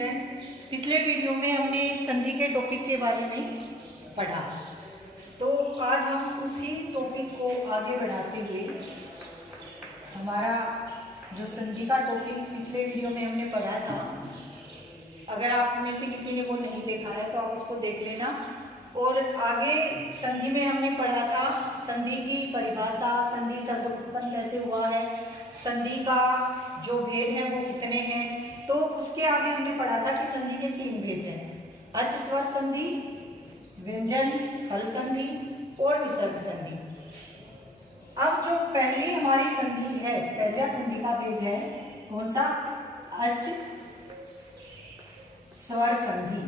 Students, पिछले video में हमने संधि के टॉपिक के बारे में पढ़ा। तो आज हम उसी टॉपिक को आगे बढ़ाते हुए हमारा जो संधि का टॉपिक पिछले वीडियो में हमने पढ़ा था, अगर आप में से किसी ने वो नहीं देखा है तो आप उसको देख लेना। और आगे संधि में हमने पढ़ा था संधि की परिभाषा, संधि शब्द उत्पन्न कैसे हुआ है, संधि का जो भेद है वो कितने हैं। तो उसके आगे हमने पढ़ा था कि संधि के 3 भेद हैं: अच स्वर संधि, व्यंजन हल संधि और विसर्ग संधि। अब जो पहली हमारी संधि है, पहला संधि का भेद है कौन सा? अच स्वर संधि।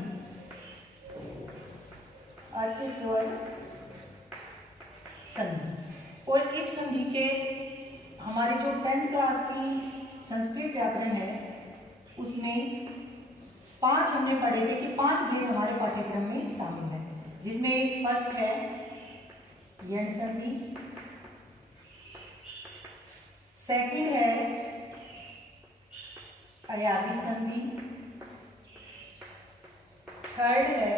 अच स्वर संधि। और इस संधि के हमारे जो 10th क्लास की संस्कृत व्याकरण है उसमें 5 हमने पढ़े थे कि 5 भेद हमारे पाठ्यक्रम में शामिल है, जिसमें फर्स्ट है यण संधि, सेकंड है अयादि संधि, थर्ड है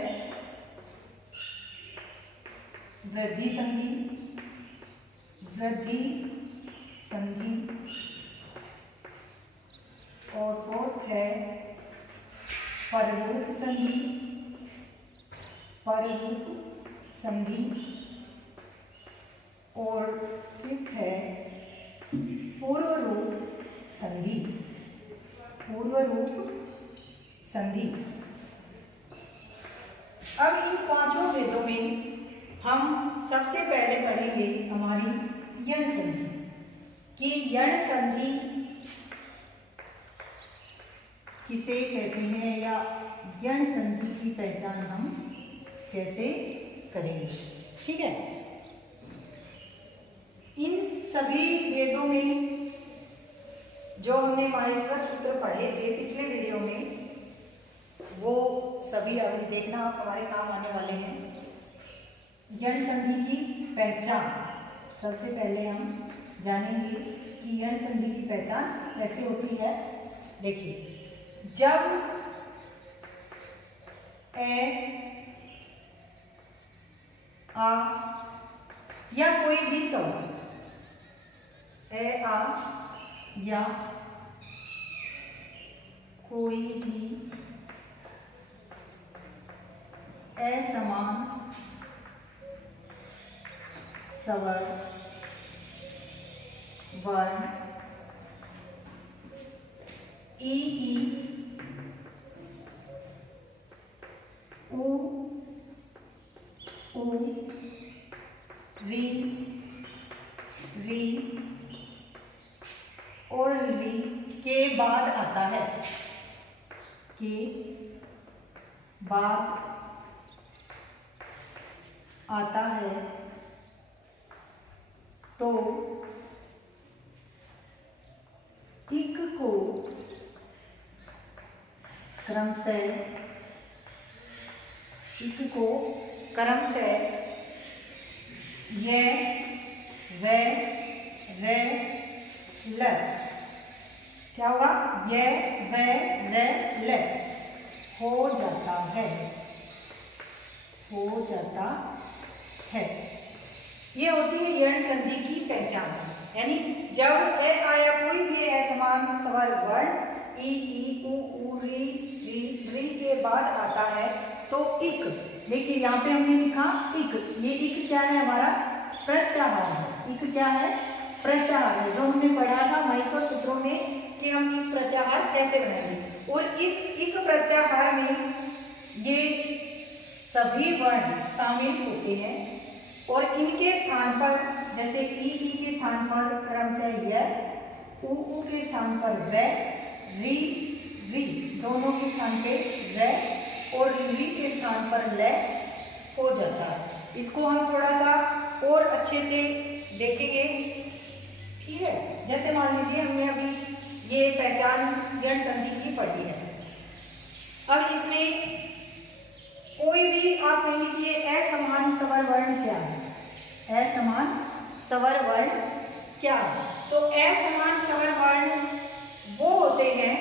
वृद्धि संधि, वृद्धि संधि, और फोर्थ है पररूप संधि, पररूप संधि, और फिफ्थ है पूर्व रूप संधि, पूर्व रूप संधि। अब इन 5 भेदों में हम सबसे पहले पढ़ेंगे हमारी यण संधि कि यण संधि किसे कहते हैं या यण संधि की पहचान हम कैसे करेंगे। ठीक है, इन सभी भेदों में जो हमने माहेश्वर सूत्र पढ़े थे पिछले वीडियो में, वो सभी अभी देखना आप, हमारे काम आने वाले हैं। यण संधि की पहचान सबसे पहले हम जानेंगे कि यण संधि की पहचान कैसे होती है। देखिए, जब ए आ या कोई भी शब्द ए आ या कोई भी असमान स्वर वर्ण ई उ री और री के बाद आता है, के बाद आता है, तो इक को क्रमशः य व र ल, क्या होगा? य व र ल हो जाता है, हो जाता है। ये होती है यण संधि की पहचान। यानी जब ए आया कोई भी असमान स्वर वर्ण ई उ री के बाद आता है तो इक, देखिए यहाँ पे हमने लिखा इक, ये इक क्या है? हमारा प्रत्याहार है। इक क्या है? प्रत्याहार है, जो हमने पढ़ा था माहेश्वर सूत्रों में कि हम इक प्रत्याहार कैसे बनाएंगे। और इस इक प्रत्याहार में ये सभी वर्ण शामिल होते हैं और इनके स्थान पर, जैसे ई के स्थान पर क्रमशः य, उ के स्थान पर व, री दोनों के स्थान पे र और री के स्थान पर ल हो जाता है। इसको हम थोड़ा सा और अच्छे से देखेंगे। ठीक है, जैसे मान लीजिए हमने अभी ये पहचान यण संधि की पढ़ी है। अब इसमें कोई भी आप कहेंगे कि ये असमान स्वर वर्ण क्या है? असमान स्वर वर्ण क्या है? तो असमान स्वर वर्ण वो होते हैं,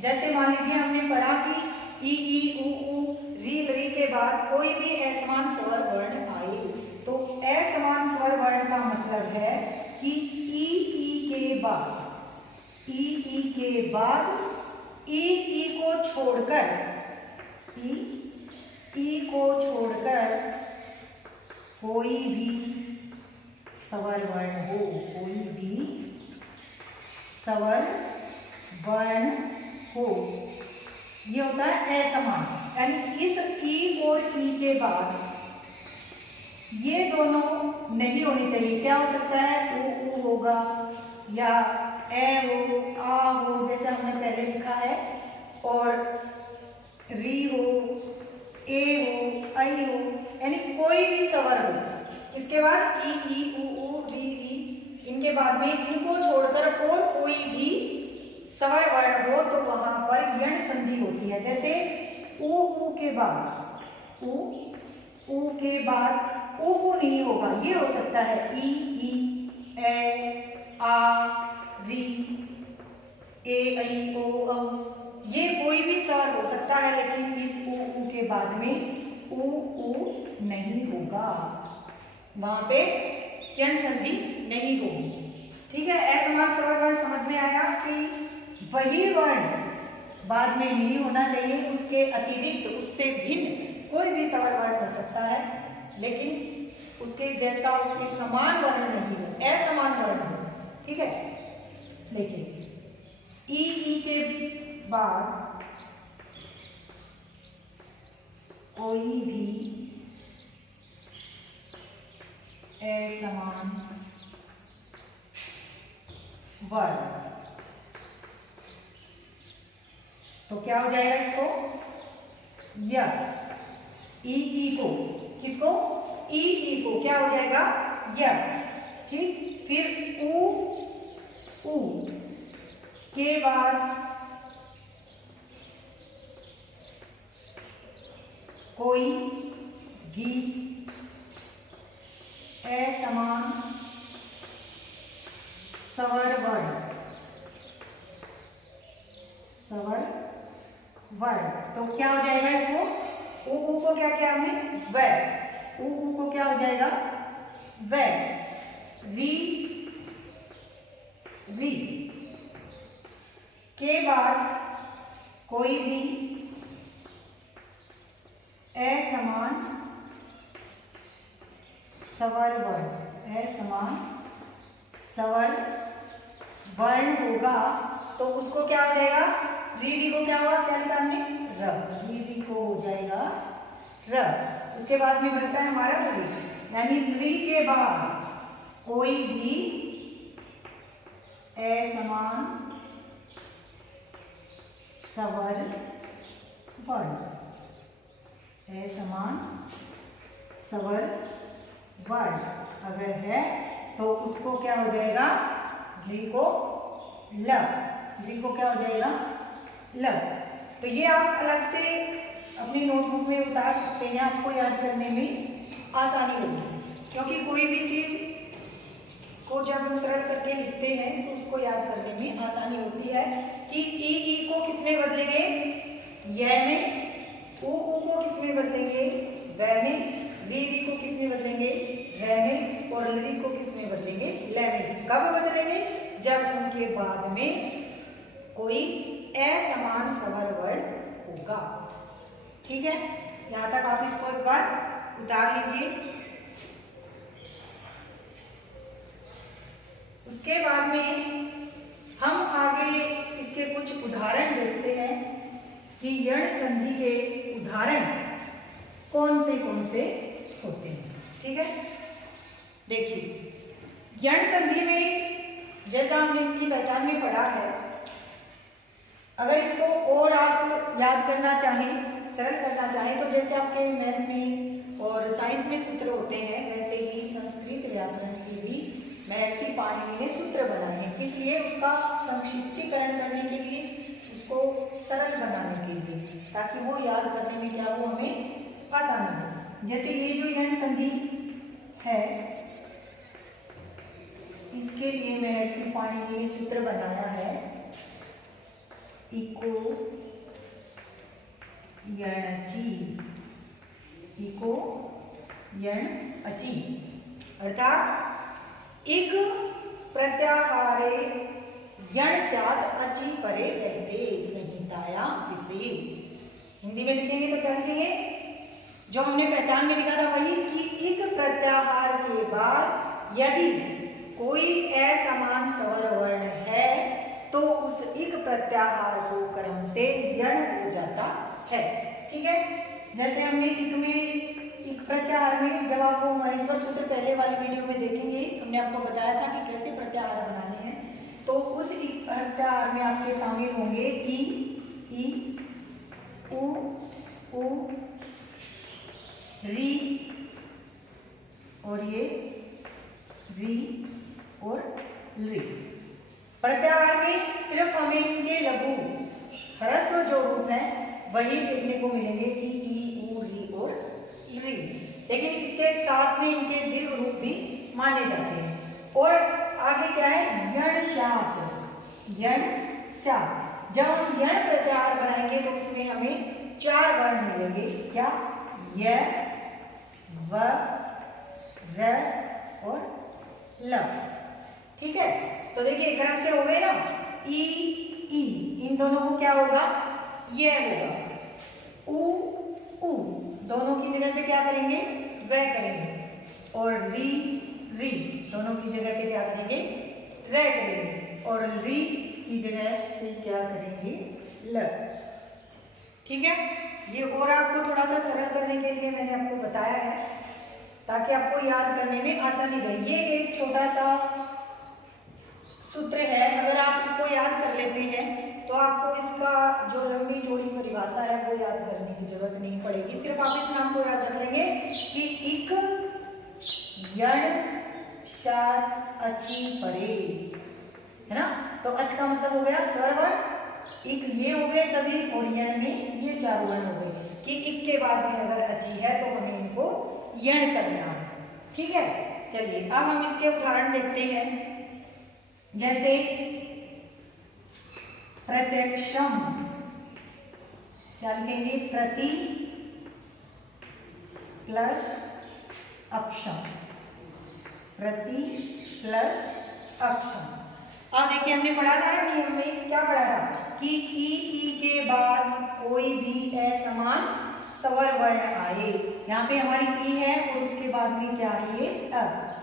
जैसे मान लीजिए हमने पढ़ा कि ऊ ऊ री के बाद कोई भी असमान स्वर वर्ण आए तो असमान स्वर वर्ण का मतलब है कि ई के बाद ई को छोड़कर कोई भी स्वर वर्ण हो, कोई भी स्वर वर्ण हो, ये होता है असमान। यानी इस ई और ई के बाद ये दोनों नहीं होनी चाहिए। क्या हो सकता है? ऊ होगा या ए हो, आ हो जैसे हमने पहले लिखा है, और री हो, ए हो, आई हो, यानी कोई भी स्वर हो। इसके बाद ई ऊ री इनके बाद में इनको छोड़कर और कोई भी स्वर वर्ण हो तो वहां पर यण संधि होती है। जैसे ऊ के बाद ऊ के बाद ऊ नहीं होगा, ये हो सकता है ई ए आ री ए ऐ ओ औ, ये कोई भी स्वर हो सकता है, लेकिन इस ऊ के बाद में ऊ नहीं होगा, वहां पे यण संधि नहीं होगी। ठीक है, असमान स्वर वर्ण समझ में आया कि वही वर्ण बाद में नहीं होना चाहिए, उसके अतिरिक्त उससे भिन्न कोई भी स्वर वर्ण हो सकता है, लेकिन उसके जैसा उसके समान वर्ण नहीं हो, असमान वर्ण हो। ठीक है, देखिए ई के बाद कोई भी असमान वर्ण तो क्या हो जाएगा? इसको य ई को, किसको? ई को क्या हो जाएगा? य। ठीक, फिर ऊ के बाद कोई भी असमान स्वर वर्ण तो क्या हो जाएगा? इसको ऊ को क्या किया हमने? व। ऊ को क्या हो जाएगा? व। री के बाद कोई भी असमान स्वर वर्ण होगा तो उसको क्या हो जाएगा? री को क्या होगा? क्या लिखा हमने? र। री को हो जाएगा र। उसके बाद में बचता है हमारा री, यानी री के बाद कोई भी असमान स्वर वर्ण, असमान स्वर वर्ण अगर है तो उसको क्या हो जाएगा? री को ल। री को क्या हो जाएगा? ल। तो ये आप अलग से अपनी नोटबुक में उतार सकते हैं, आपको याद करने में आसानी होगी, क्योंकि कोई भी चीज को जब हम सरल करके लिखते हैं तो उसको याद करने में आसानी होती है कि ई को किसमें बदलेंगे? य में। ऊ को किसमें बदलेंगे? व में। री को किसमें बदलेंगे? र में। और री को किसमें बदलेंगे? ल में। कब बदलेंगे? जब उनके बाद में कोई असमान स्वर वर्ण होगा। ठीक है, यहाँ तक आप इसको एक बार उतार लीजिए। उसके बाद में हम आगे इसके कुछ उदाहरण देखते हैं कि यण संधि के उदाहरण कौन से होते हैं। ठीक है, देखिए यण संधि में जैसा हमने इसकी पहचान में पढ़ा है, अगर इसको और आप याद करना चाहें, सरल करना चाहें, तो जैसे आपके मैथ में और साइंस में सूत्र होते हैं, वैसे ही संस्कृत व्याकरण के भी महर्षि पाणिनि ने सूत्र बनाए हैं। इसलिए उसका संक्षिप्तीकरण करने के लिए, उसको सरल बनाने के लिए, ताकि वो याद करने में क्या हो, हमें आसानी हो। जैसे ये जो यण संधि है, इसके लिए महर्षि पाणिनि ने सूत्र बनाया है, इको यणची, इको यण अची, अर्थात इक प्रत्याहारे यण स्यात् अची परे कहते संहिताया विषय। हिंदी में लिखेंगे तो क्या लिखेंगे, जो हमने पहचान में लिखा था वही, कि इक प्रत्याहार के बाद यदि कोई असमान स्वर वर्ण है तो उस इक प्रत्याहार को क्रम से यण हो जाता है। ठीक है, जैसे हमने इक प्रत्याहार में, जब आप वो महेश्वर सूत्र पहले वाली वीडियो में देखेंगे, हमने आपको बताया था कि कैसे प्रत्याहार बनाने हैं। तो उस इक प्रत्याहार में आपके शामिल होंगे ई, उ, री और ये री और री। प्रत्याहार में सिर्फ हमें इनके लघु ह्रस्व जो रूप है वही देखने को मिलेंगे, कि ई, उ, री और री, लेकिन इसके साथ में इनके दीर्घ रूप भी माने जाते हैं। और आगे क्या है, यण स्यात्, यण स्यात्। जब हम यण प्रत्याहार बनाएंगे तो उसमें हमें 4 वर्ण मिलेंगे, क्या, य, व, र और ल। ठीक है, तो देखिए क्रम से हो गए ना, ई, इन दोनों को क्या होगा, ये होगा। उ, दोनों की जगह पे क्या करेंगे, व करेंगे। और री, दोनों की जगह पे क्या करेंगे, र करेंगे। और री की जगह पे क्या करेंगे, ल। ठीक है, ये और आपको थोड़ा सा सरल करने के लिए मैंने आपको बताया है, ताकि आपको याद करने में आसानी रहे। ये एक छोटा सा सूत्र है, अगर आप इसको याद कर लेते हैं तो आपको इसका जो लंबी चौड़ी परिभाषा है वो याद करने की जरूरत नहीं पड़ेगी। सिर्फ आप इस नाम को याद रख लेंगे कि इक यण स्यात् अची परे, है ना। तो अच का मतलब हो गया स्वर वर्ण, इक ये हो गए सभी, और यण में ये 4 वर्ण हो गए, कि इक के बाद में अगर अची है तो हमें इनको यण करना है। ठीक है, चलिए अब हम इसके उदाहरण देखते हैं। जैसे प्रत्यक्षम, क्या लिखेंगे, प्रति प्लस अक्षम, प्रति प्लस अक्षम। अब देखिए हमने पढ़ा था ना, नियम में क्या पढ़ा था, कि ई के बाद कोई भी असमान स्वर वर्ण आए। यहाँ पे हमारी ई है और उसके बाद में क्या है, ये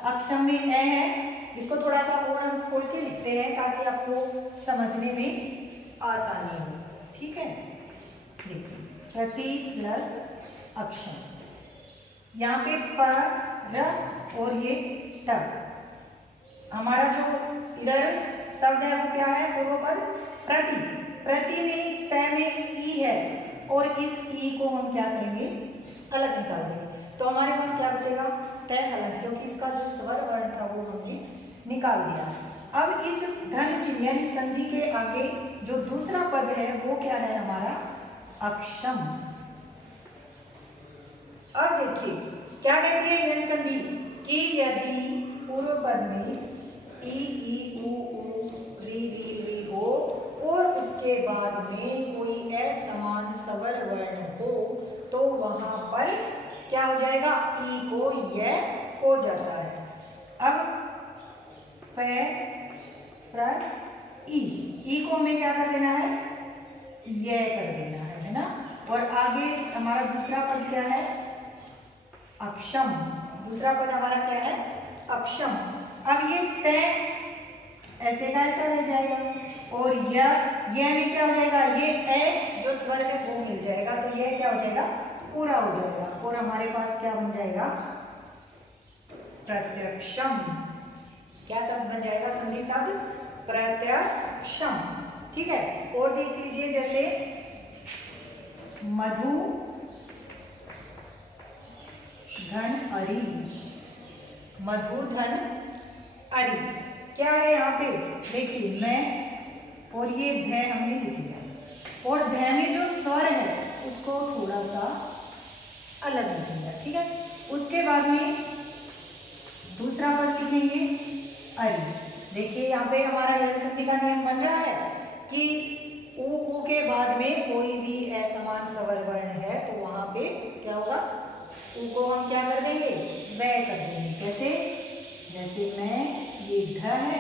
अक्षम में ए है। इसको थोड़ा सा और हम खोल के लिखते हैं ताकि आपको समझने में आसानी हो। ठीक है, देखिए प्रति प्लस अक्षम, यहाँ पे पर और ये तब। हमारा जो इधर शब्द है वो क्या है, पूर्व पद प्रति। प्रति में तय में ई है और इस ई को हम क्या करेंगे, अलग निकाल देंगे। तो हमारे पास क्या बचेगा, तय अलग, क्योंकि इसका जो स्वर वर्ण था वो हमने निकाल दिया। अब इस धन चिन्ह यानी संधि के आगे जो दूसरा पद है वो क्या है हमारा, अक्षम। अब देखिए क्या कहती है यण संधि, कि यदि पूर्व पद में ई, उ, री हो और उसके बाद में कोई असमान स्वर वर्ण हो तो वहां पर क्या हो जाएगा, ई को य हो जाता है। अब पर ई को हमें क्या कर देना है, ये कर देना है ना। और आगे हमारा दूसरा पद क्या है, अक्षम। दूसरा पद हमारा क्या है, अक्षम। अब ये तय ऐसे का ऐसा रह जाएगा और यह में क्या हो जाएगा, ये ए जो स्वर है वो मिल जाएगा, तो यह क्या हो जाएगा, पूरा हो जाएगा। और हमारे पास क्या बन जाएगा, प्रत्यक्षम। क्या शब्द बन जाएगा, संधि शब्द प्रत्यक्षम। ठीक है, और देख लीजिए जैसे मधु धन अरि, मधु धन अरि। क्या है यहाँ पे, देखिए मैं और ये ध हमने लिख लिया, और ध में जो स्वर है उसको थोड़ा सा अलग लिखेंगे। ठीक है, उसके बाद में दूसरा पद लिखेंगे अरि। देखिए यहाँ पे हमारा यण संधि का नियम बन रहा है कि उ के बाद में कोई भी असमान स्वर वर्ण क्या होगा, ऊ को हम क्या कर देंगे, वह कर देंगे। कैसे, जैसे मैं, ये ध है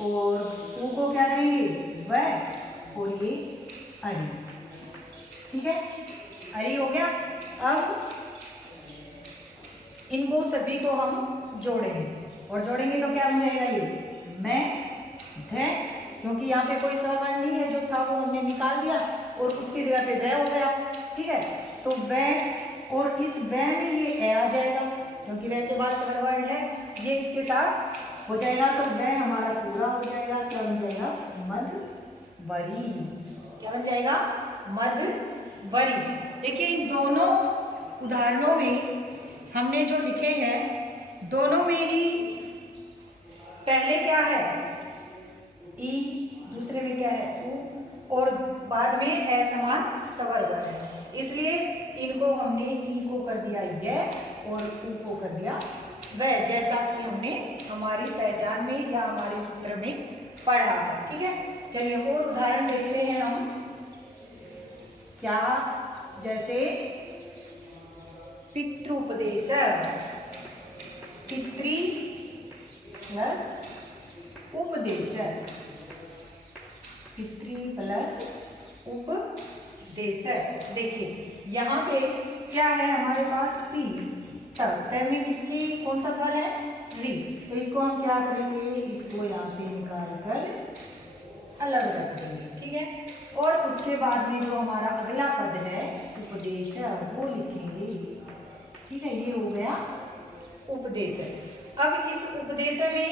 और ऊ को क्या करेंगे, वह, और ये अरि। ठीक है, अरि हो गया। अब इनको सभी को हम जोड़ेंगे और जोड़ेंगे तो क्या बन जाएगा, ये मैं ध, क्योंकि यहाँ पे कोई स्वरवर्ण नहीं है, जो था वो हमने निकाल दिया और उसकी जगह पे वह हो गया। ठीक है, तो वह, और इस वह में ये ए आ जाएगा क्योंकि वह के बाद स्वरवर्ण है, ये इसके साथ हो जाएगा, तो वह हमारा पूरा हो जाएगा। क्या बन जाएगा, मधवरी। क्या बन जाएगा, मधवरी। देखिए इन दोनों उदाहरणों में हमने जो लिखे हैं, दोनों में ही पहले क्या है, ई, दूसरे में क्या है, ऊ, और बाद में असमान स्वरवर्ण है, इसलिए इनको हमने ई को कर दिया यह और ऊ को कर दिया वह, जैसा कि हमने हमारी पहचान में या हमारे सूत्र में पढ़ा है। ठीक है, चलिए और उदाहरण देखते हैं हम। क्या, जैसे पितृपदेश, पितृ प्लस उपदेश, पितृ प्लस उपदेश। देखिए यहाँ पे क्या है हमारे पास, पी, तब में किसकी कौन सा स्वर है, री, तो इसको हम क्या करेंगे, इसको यहाँ से निकाल कर अलग रख देंगे। ठीक है, और उसके बाद में जो हमारा अगला पद है उपदेश, वो लिखेंगे। ठीक है, ये हो गया उपदेश। अब इस उपदेश में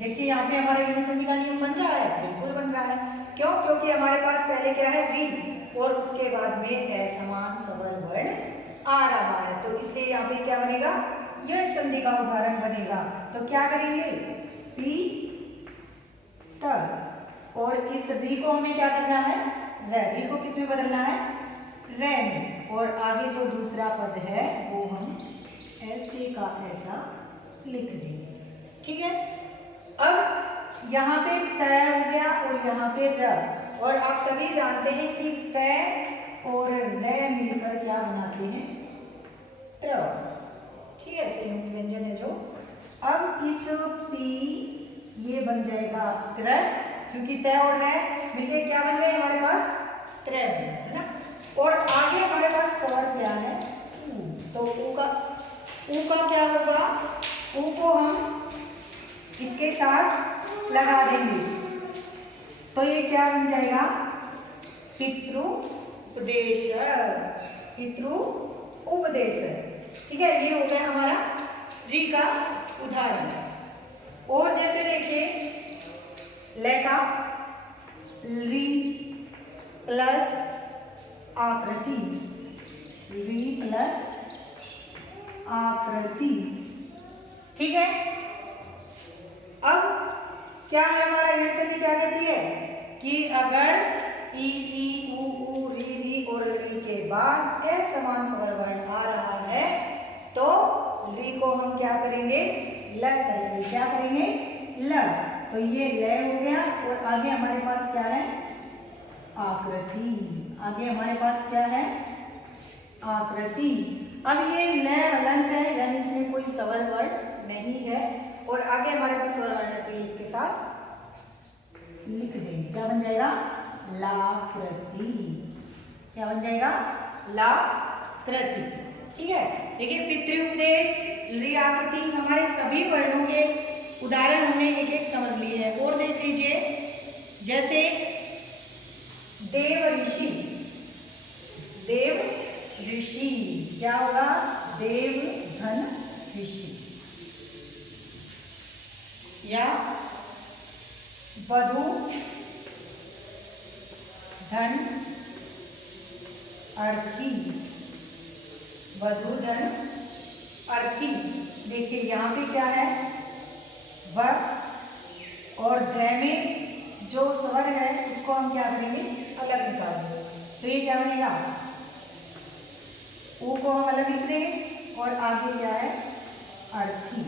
देखिए यहाँ पे हमारा ऋण संधि का नियम बन रहा है, बिल्कुल बन रहा है। क्यों, क्योंकि हमारे पास पहले क्या है, ऋण, और उसके बाद में असमान स्वरवर्ण आ रहा है, तो इसलिए यहाँ पे क्या बनेगा, ऋण संधि का उदाहरण बनेगा। तो क्या करेंगे, पी त, और इस री को हमें क्या करना है, र, री को किस में बदलना है, रे में, और आगे जो दूसरा पद है वो हम ऐसे का ऐसा लिख देंगे। ठीक है, अब यहाँ पे तय हो गया और यहाँ पे र, और आप सभी जानते हैं कि तय और र मिलकर क्या बनाते हैं, त्र। ठीक है, संयुक्त व्यंजन है जो। अब इस पी, ये बन जाएगा त्र, क्योंकि तय और र मिलकर क्या बन गए हमारे पास, त्रय बन गए, है ना। और आगे हमारे पास स्वर क्या है, ऊ, तो ऊ का क्या होगा, ऊ को हम इसके साथ लगा देंगे, तो ये क्या बन जाएगा, पितृपदेश, पितृपदेश। ठीक है, ये हो गया हमारा री का उदाहरण। और जैसे देखिए ले का, री प्लस आकृति, री प्लस आकृति। ठीक है, अब क्या है हमारा ऋण संधि क्या कहती है कि अगर ई, ई, ऊ, री और री के बाद असमान स्वरवर्ण आ रहा है तो री को हम क्या करेंगे, ल करेंगे। क्या करेंगे, ल, तो ये ल हो गया। और आगे हमारे पास क्या है, आकृति, आगे हमारे पास क्या है, आकृति। अब ये ल हलंत है, यानी इसमें कोई स्वरवर्ण नहीं है, और आगे हमारे पास स्वरवर्ण है, तो ये इसके साथ लिख देंगे। क्या बन जाएगा, लाकृति। क्या बन जाएगा, लाकृति। ठीक है, देखिए पितृपदेश, री, आकृति, हमारे सभी वर्णों के उदाहरण हमने एक एक समझ लिए हैं। और देख लीजिए, जैसे देव ऋषि, देव ऋषि क्या होगा, देव धन ऋषि, या वधु धन अर्थी, वधु धन अर्थी। देखिए यहाँ पे क्या है, व और ध में जो स्वर है उसको हम क्या करेंगे, अलग निकाल देंगे, तो ये क्या बनेगा, ऊ को हम अलग लिख देंगे, और आगे क्या है, अर्थी,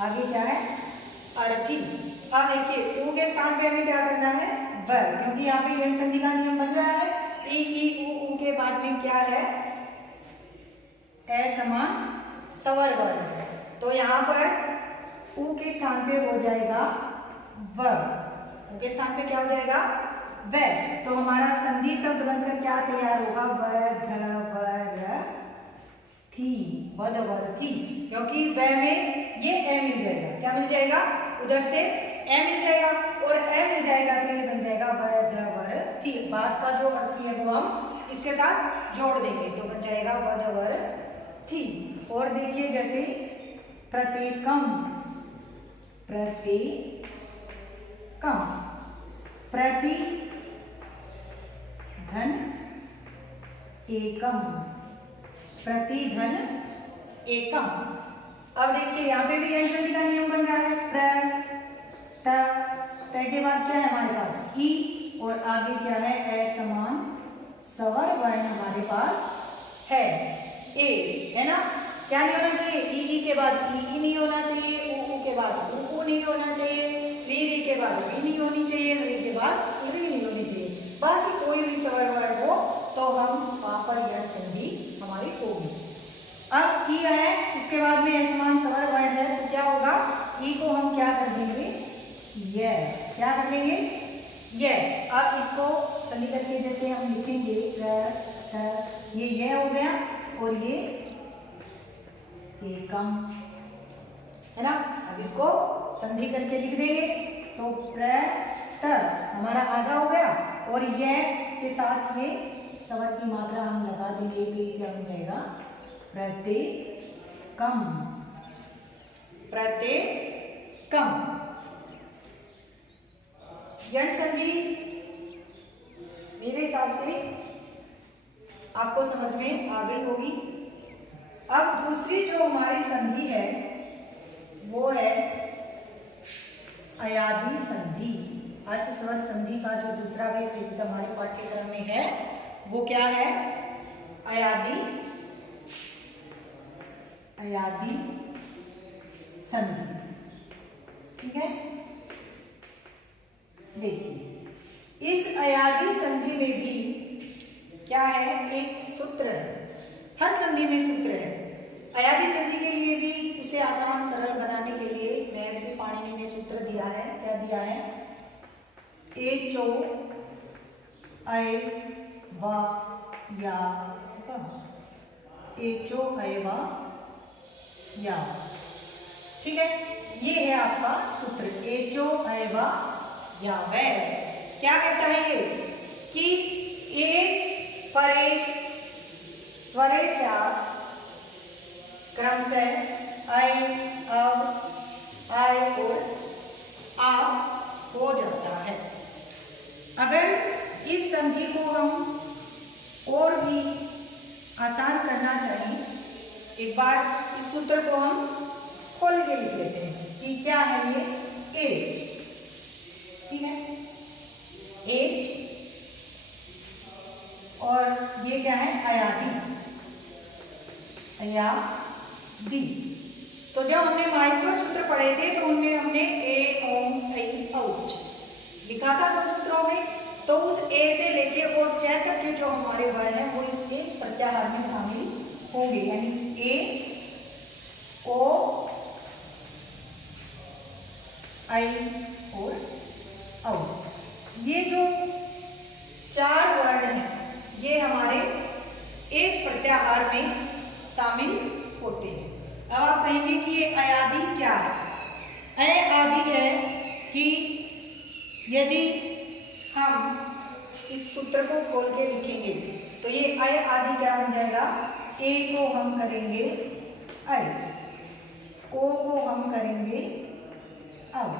आगे क्या है, अर्थी। अब देखिए ऊ के स्थान पे हमें क्या करना है, व, क्योंकि यहाँ पे ऋण संधि का नियम बन रहा है। ई, ऊ के बाद में क्या है, ए समान स्वर वर्ण है, तो यहाँ पर उ के स्थान पे हो जाएगा व। उ के स्थान पे क्या हो जाएगा? व। तो हमारा संधि शब्द बनकर क्या तैयार होगा? वधवरथी, वधवरथी। क्योंकि व में ये ए मिल जाएगा, क्या मिल जाएगा? उधर से ए मिल जाएगा, और ए मिल जाएगा तो ये बन जाएगा वधवरथी। बात का जो अर्थ है वो हम इसके साथ जोड़ देंगे तो बन जाएगा वधवरथी। और देखिए जैसे प्रत्येकम, प्रत्येकम, प्रति धन एकम, प्रतिधन एकम। अब देखिए यहाँ पे भी एंड संधि का नियम बन रहा है। त के बाद क्या है हमारे पास? ई, और आगे क्या है? ए समान स्वर वर्ण हमारे पास है। ए है ना? क्या नहीं होना चाहिए? ई के बाद ई नहीं होना चाहिए, ऊ के बाद ऊ नहीं होना चाहिए, री के बाद री नहीं होनी चाहिए, री के बाद री नहीं होनी चाहिए। बाकी कोई भी स्वर वर्ण हो तो हम वहां पर यह संधि हमारी होगी। अब ई है, उसके बाद में समान स्वर वर्ण है, तो क्या होगा? ई को हम क्या कर देंगे? ये। क्या कर देंगे? ये। अब इसको संधि करके जैसे हम लिखेंगे ये हो गया, और ये एकम है ना। अब इसको संधि करके लिख देंगे तो प्र हमारा आधा हो गया, और यह के साथ ये स्वर की मात्रा हम लगा देंगे तो क्या बन जाएगा? प्रत्येकम, प्रत्येकम। यण संधि मेरे हिसाब से आपको समझ में आ गई होगी। अब दूसरी जो हमारी संधि है वो है अयादी संधि। अर्थ स्वर संधि का जो दूसरा वेद हमारे पाठ्यक्रम में है वो क्या है? अयादी, अयादी संधि। ठीक है, देखिए इस अयादी संधि में भी क्या है? एक सूत्र है। हर संधि में सूत्र है। अयादी संधि के लिए भी उसे आसान सरल बनाने के लिए महर्षि पाणिनि ने सूत्र दिया है। क्या दिया है? एचो अय वा या, एचो अय वा या। ठीक है, ये है आपका सूत्र एचो अय वा या वे। क्या कहता है ये? कि एक पर एक स्वरे क्रम से अय, अब, आय और आ हो जाता है। अगर इस संधि को हम और भी आसान करना चाहें, एक बार इस सूत्र को हम खोल के लिख लेते हैं कि क्या है ये? एच। ठीक है, एच, और ये क्या है? अयादी, अयादी। तो जब हमने माहेश्वर सूत्र पढ़े थे तो उनमें हमने ए, ओम, ऐ, औच लिखा था दो सूत्रों में। तो उस ए से लेके और च तक के जो हमारे वर्ण हैं वो इस एच प्रत्याहार में शामिल होंगे, यानी ए, ओ, ऐ और औ। ये जो चार वर्ण हैं ये हमारे एच प्रत्याहार में शामिल होते हैं। अब आप कहेंगे कि ये अयादी क्या है? अय आदि है कि यदि हम इस सूत्र को खोल के लिखेंगे तो ये अय आदि क्या बन जाएगा? ए को हम करेंगे अय, ओ को हम करेंगे अब,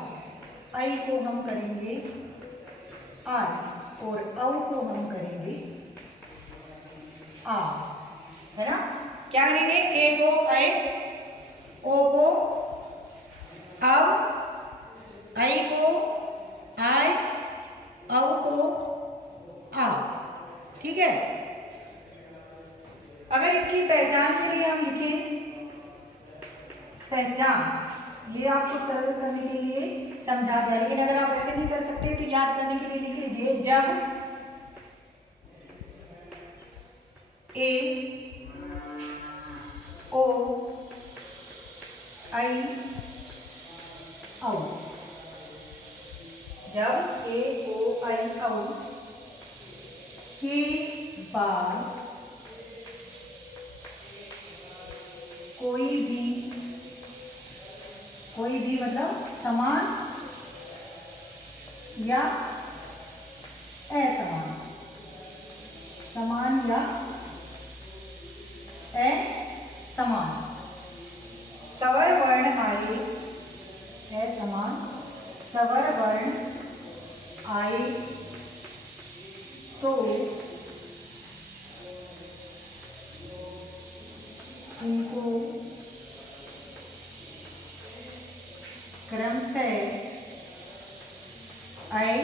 ऐ को हम करेंगे आर, और औ को हम करेंगे आ। है ना? क्या करेंगे? ए को ऐ, ओ को अब, ऐ को आय, औ को आ। ठीक है, अगर इसकी पहचान के लिए हम लिखें, पहचान, ये आपको सरल करने के लिए समझा दिया, लेकिन अगर आप ऐसे नहीं कर सकते तो याद करने के लिए लिख लीजिए। जब ए आई औ। जब ए ओ आई औ के बाद कोई भी मतलब समान या असमान, समान या असमान, स्वर वर्ण आए, असमान स्वर वर्ण आए तो इनको क्रमशः ऐ,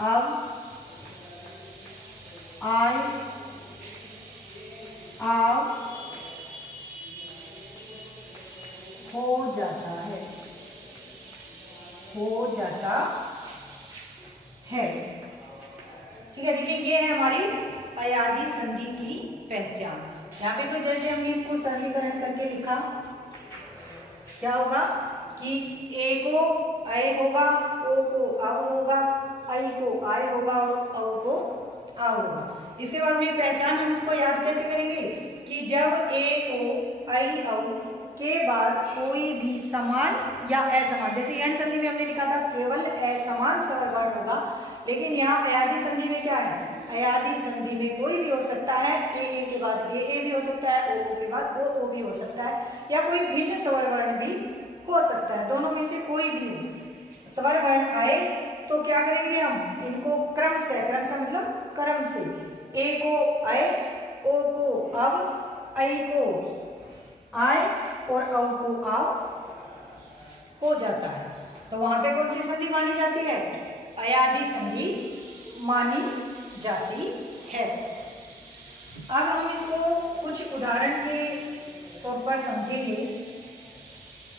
अब, आय, आव हो जाता है, हो जाता है। ठीक है, देखिए ये है हमारी अयादी संधि की पहचान। यहाँ पे तो जैसे हमने इसको सरलीकरण करके लिखा, क्या होगा कि ए को ऐ होगा, ओ को औ होगा, आई को आय होगा और औ को आव होगा। इसके बाद में पहचान हम इसको याद कैसे करेंगे कि जब ए ओ आई औ के बाद कोई भी समान या असमान, जैसे यण संधि में हमने लिखा था केवल असमान स्वर वर्ण होगा, लेकिन यहाँ अयादी संधि में क्या है, अयादी संधि में कोई भी हो सकता है, ए के बाद ए भी हो सकता है, ओ के बाद ओ भी हो सकता है, या कोई भिन्न स्वर वर्ण भी हो सकता है। दोनों में से कोई भी स्वर वर्ण आए तो क्या करेंगे हम, इनको क्रम से मतलब क्रम से, ए को ऐ, ओ को अब, आई को आय और औ को आव हो जाता है। तो वहां पे कौन सी संधि मानी जाती है, अयादी संधि मानी जाती है। अब हम इसको कुछ उदाहरण के तौर पर समझेंगे,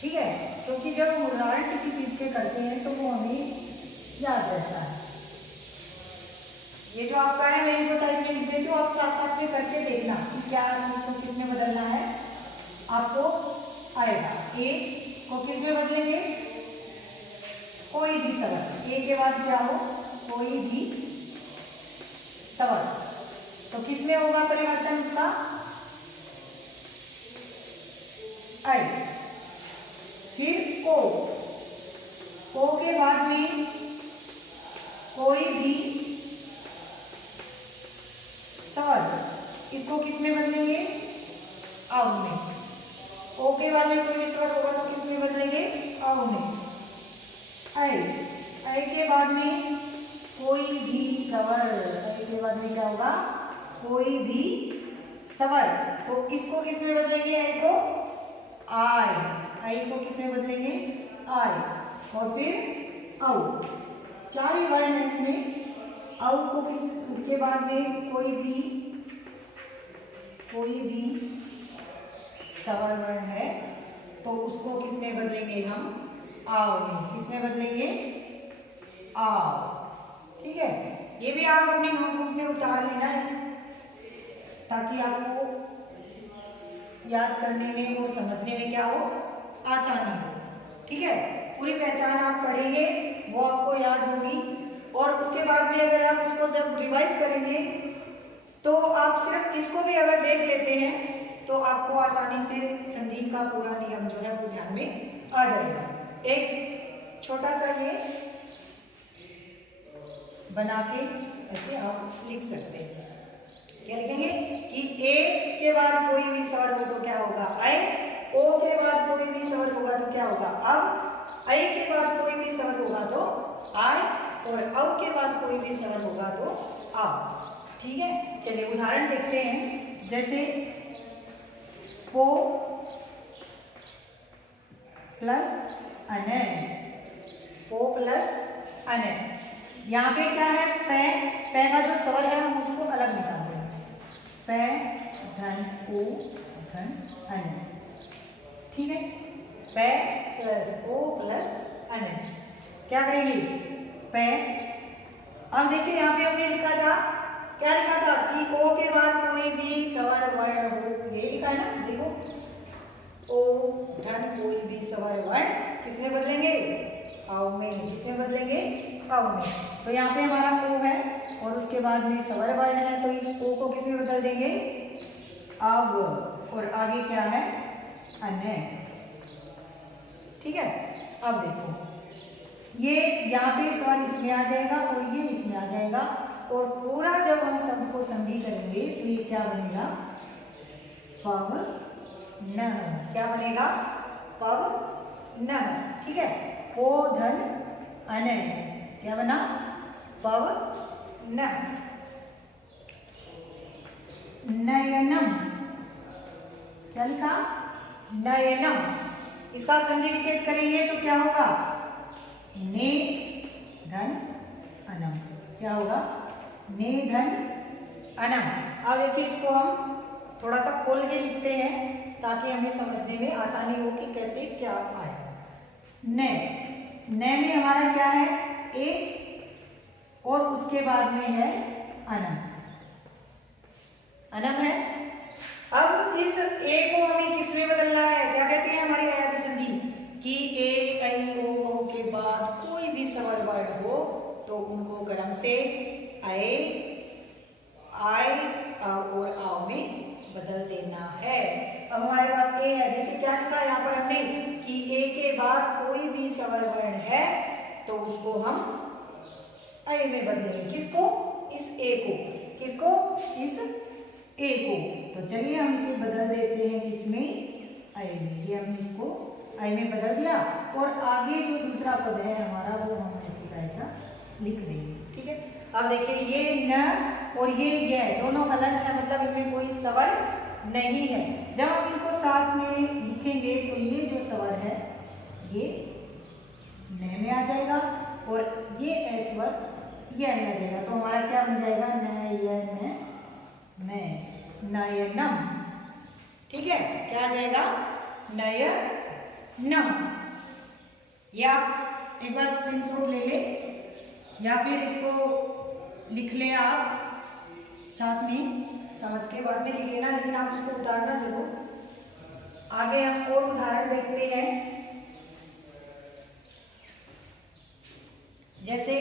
ठीक है, क्योंकि जब हम उदाहरण किसी चीज के करते हैं तो वो हमें याद रहता है। ये जो आपका है मैं इनको साइड में लिख देती हूँ, आप साथ साथ में करके देखना कि क्या इसको किस में बदलना है, आपको आएगा। ए को किस में बदलेंगे, कोई भी स्वर, ए के बाद क्या हो, कोई भी स्वर, तो किस में होगा परिवर्तन उसका, आई। फिर ओ के बाद में कोई भी स्वर, इसको किस में बदलेंगे, आव में। ओ के बाद में कोई भी स्वर होगा तो किस में बदलेंगे, आव में। ऐ के बाद में कोई भी स्वर, ऐ के बाद में क्या होगा, कोई भी स्वर, तो इसको किस में बदलेंगे, ऐ को आय, ऐ को किस में बदलेंगे, आय। और फिर औ, चार ही वर्ण है इसमें। औ को किस के बाद में कोई भी स्वर वर्ण है तो उसको किस में बदलेंगे हम, आव में। किस में बदलेंगे, आव। ठीक है, ये भी आप अपनी नोटबुक में उतार लेना है ताकि आपको याद करने में और समझने में क्या हो, आसानी हो। ठीक है, पूरी पहचान आप पढ़ेंगे वो आपको याद होगी, और उसके बाद में अगर आप उसको जब रिवाइज करेंगे तो आप सिर्फ इसको भी अगर देख लेते हैं तो आपको आसानी से संधि का पूरा नियम जो है वो ध्यान में आ जाएगा। एक छोटा सा ये बना के ऐसे आप लिख सकते हैं। क्या लिखेंगे कि ए के बाद कोई भी स्वर हो तो क्या होगा, ऐ। ओ के बाद कोई भी स्वर होगा तो क्या होगा, अब। ऐ के बाद कोई भी स्वर होगा तो आय, और औ के बाद कोई भी स्वर होगा तो आव। ठीक है, चलिए उदाहरण देखते हैं। जैसे पो प्लस अने, पो प्लस अने, यहाँ पे क्या है, पै का जो स्वर है हम उसको अलग निकाल देंगे, पै धन ओ धन अने। ठीक है, पै प्लस ओ प्लस अने, क्या करेंगे, पै। अब देखिए यहाँ पे हमने लिखा था, क्या लिखा था कि ओ के बाद कोई भी स्वर वर्ण हो, ये लिखा है ना, देखो ओ धन कोई भी स्वर वर्ण किसमें बदलेंगे? आव में। किसमें बदलेंगे? आव में। तो यहाँ पे हमारा ओ है और उसके बाद में स्वर वर्ण है, तो इस ओ को किसमें बदल देंगे? आव। और आगे क्या है? अन्य। ठीक है। अब देखो ये यहाँ पे स्वर इसमें आ जाएगा और ये इसमें आ जाएगा, और पूरा जब हम सबको संधि करेंगे तो ये क्या बनेगा? पव न। क्या बनेगा? पव न। ठीक है। ओ धन अनय क्या बना? पव न। नयनम क्या लिखा? नयनम। इसका संधि विच्छेद करेंगे तो क्या होगा? ने धन अनम। क्या होगा? ने धन अनम। अब देखिए इसको हम थोड़ा सा खोल के लिखते हैं ताकि हमें समझने में आसानी हो कि कैसे क्या आए। ने में हमारा क्या है? ए और उसके बाद में है अनम। अनम है। अब इस ए को हमें किसमें बदलना है? क्या कहते हैं हमारी आयाती संधि कि ए ऐ ओ के बाद कोई भी स्वर वर्ण हो तो उनको क्रम से अए, आय और आव में बदल देना है। अब हमारे पास ए है, देखिए क्या लिखा है यहाँ पर हमने कि ए के बाद कोई भी स्वर वर्ण है तो उसको हम अय में बदलेंगे। किसको? इस ए को। किसको? इस ए को। तो चलिए हम इसे बदल देते हैं किसमें? अय में। ये हमने इसको अय में बदल दिया और आगे जो दूसरा पद है हमारा वो हम ऐसे का ऐसा लिख देंगे। ठीक है। अब देखिए ये न और ये दोनों अलग है, मतलब इनमें कोई स्वर नहीं है। जब हम इनको साथ में लिखेंगे तो ये जो स्वर है ये न में आ जाएगा और ये ए स्वर ये में आ जाएगा। तो हमारा क्या बन जाएगा? नयन में नयनम। ठीक है। क्या आ जाएगा? नयनम। ये आप एक बार स्क्रीनशॉट ले ले या फिर इसको लिख ले आप साथ में, समझ के बाद में लिख लेना, लेकिन आप इसको उतारना जरूर। आगे हम और उदाहरण देखते हैं। जैसे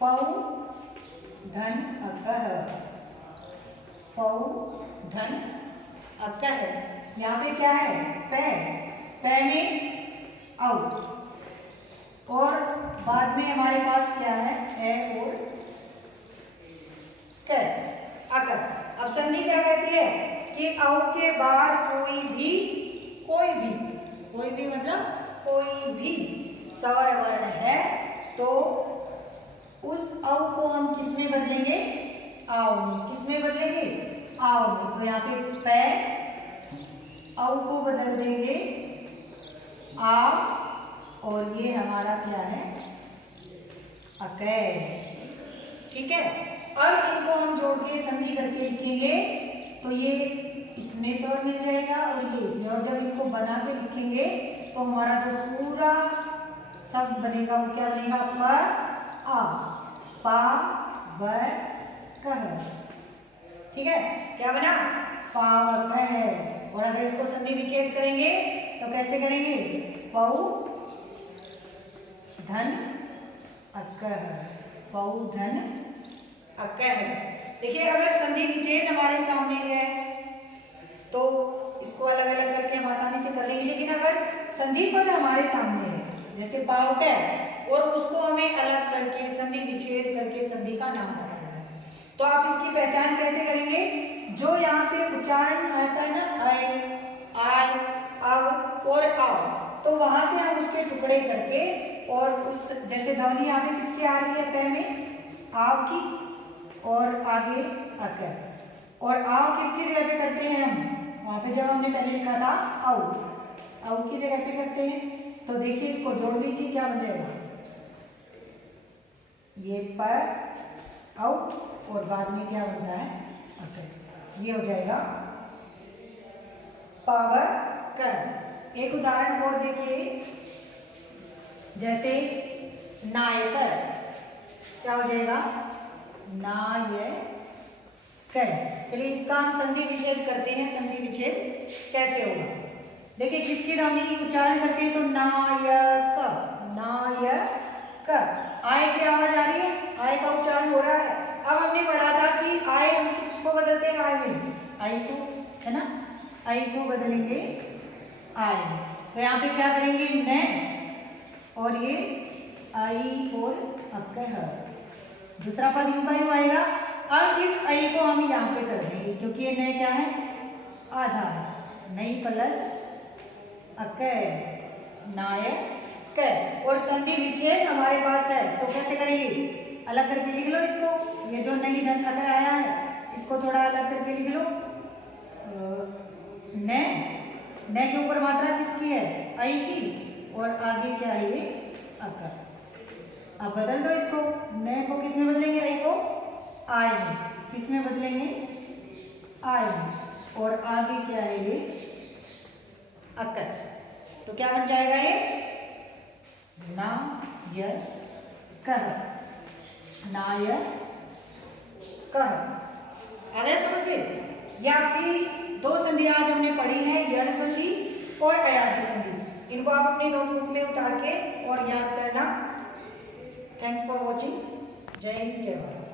पौ धन अकह। पौ धन अकह। यहाँ पे क्या है? पै। पै में औ और बाद में हमारे पास क्या है? ए और क। अकर। अब संधि क्या कहती है कि औ के बाद कोई भी मतलब कोई भी स्वर वर्ण है तो उस औ को हम किसमें बदलेंगे? आव में। किसमें बदलेंगे? आव में। तो यहाँ पे पै औ को बदल देंगे आव और ये हमारा क्या है? अकै। ठीक है। अब इनको हम जोड़ के संधि करके लिखेंगे तो ये इसमें स्वर मिल जाएगा और ये इसमें, और जब इनको बना के लिखेंगे तो हमारा जो पूरा शब्द बनेगा वो क्या बनेगा? प आ पा व कह। ठीक है। क्या बना? पावकह। और अगर इसको संधि विच्छेद करेंगे तो कैसे करेंगे? पौ धन अकह। पौ धन अकह। देखिए अगर संधि विच्छेद हमारे सामने है तो इसको अलग अलग करके हम आसानी से कर लेंगे, लेकिन अगर संधि पद हमारे सामने है जैसे पावकह और उसको हमें अलग करके संधि विच्छेद करके संधि का नाम बताना है तो आप इसकी पहचान कैसे करेंगे? जो यहाँ पे उच्चारण आता है ना अय, आय, अव और आव, तो वहां से हम उसके टुकड़े करके और उस जैसे ध्वनि यहाँ पे किसकी आ रही है? पै में आव की और आगे अकर, और आव किसकी जगह पे करते हैं हम? वहां पे जब हमने पहले लिखा था औ की जगह पे करते हैं। तो देखिए इसको जोड़ लीजिए, क्या बन जाएगा? ये पर औ और बाद में क्या बनता है? अकर। ये हो जाएगा पावर कर। एक उदाहरण और देखिए, जैसे नायकर, क्या हो जाएगा? नायकर। क। चलिए इसका हम संधि विच्छेद करते हैं। संधि विच्छेद कैसे होगा? देखिए किसकी हम उच्चारण करते हैं तो नायक, नायक। आय की आवाज आ रही है, आय का उच्चारण हो रहा है। अब हमने पढ़ा था कि आय हम किसको बदलते हैं? आय में, आई को, है ना, आई को बदलेंगे आय में। तो यहाँ पे क्या करेंगे? न, और ये आई और अकह, दूसरा पद यू का यू आएगा। अब इस आई को हम यहाँ पे कर देंगे क्योंकि ये न क्या है? आधा है। नई प्लस अकह, नायक। और संधि विच्छेद हमारे पास है तो कैसे करेंगे? अलग करके लिख लो इसको। ये जो नहीं धन अकह आया है इसको थोड़ा अलग करके लिख लो। न के ऊपर मात्रा किसकी है? आई की, और आगे क्या है? ये अकह। अब बदल दो इसको। न को किस में बदलेंगे? आई को आय में। किस में बदलेंगे? आय में। और आगे क्या है? ये अकह। तो क्या बन जाएगा? ये नायक, नायक। आ गया समझ में? ये आपकी दो संधि आज हमने पढ़ी है, यण संधि और अयाध्य संधि। इनको आप अपनी नोटबुक में उतार के और याद करना। Thanks for watching. जय हिंद, जय भारत।